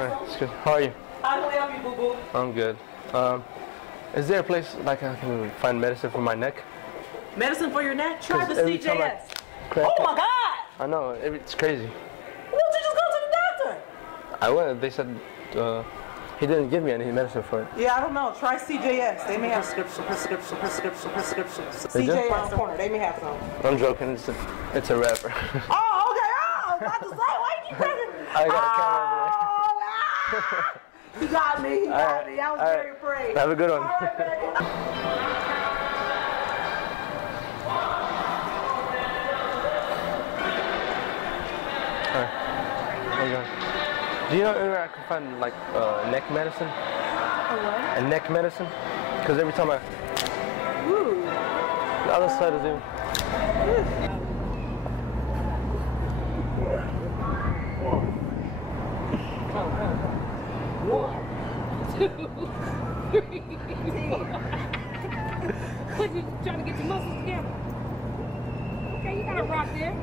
It's good. How are you? How can we help you, boo-boo? I'm good. Is there a place like I can find medicine for my neck? Medicine for your neck? Try the CJS. Oh my God! I know, it's crazy. Why don't you just go to the doctor? I went, they said he didn't give me any medicine for it. Yeah, I don't know. Try CJS. They may have prescription. CJS corner. They may have some. I'm joking, it's a rapper. Oh, okay. Oh, I was about to say, why you keep talking? I got a camera over there. He got me. He got me. I was very afraid. Have a good one. All right, baby. Okay. Do you know where I can find like neck medicine? A what? A neck medicine? Because every time I... Ooh. The other side is even... 1, 2, 3, 4. What, you trying to get your muscles together? Okay, you gotta rock there.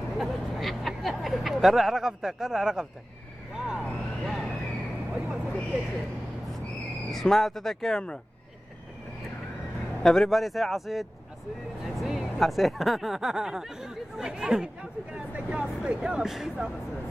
قرح رقبتك قرح رقبتك. Wow. Oh, you want to take a picture? Smile to the camera. Everybody say عصيد. عصيد. عصيد. Y'all are police officers.